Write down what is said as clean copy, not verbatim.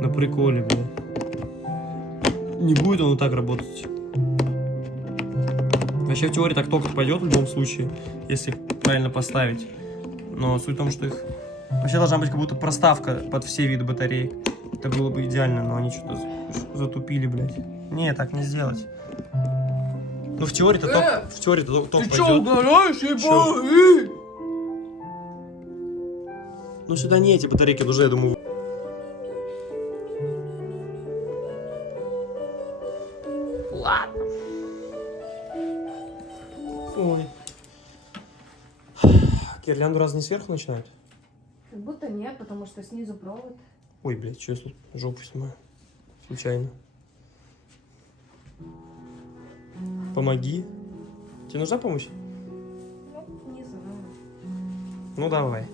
На приколе, блин. Не будет он так работать. Вообще в теории так ток пойдет в любом случае, если их правильно поставить. Но суть в том, что их... Вообще должна быть как будто проставка под все виды батареек. Это было бы идеально, но они что-то затупили, блядь. Не, так не сделать. Ну в теории-то ток, в теории-то ток Ты пойдет. чё, угораешь, Чё? ебать? Ну сюда не эти батарейки нужны, я думаю. Ладно. Ой. Гирлянду раз не сверху начинают? Как будто нет, потому что снизу провод. Ой, блядь, что я тут жопу снимаю? Случайно. Помоги. Тебе нужна помощь? Ну, не знаю. Ну давай.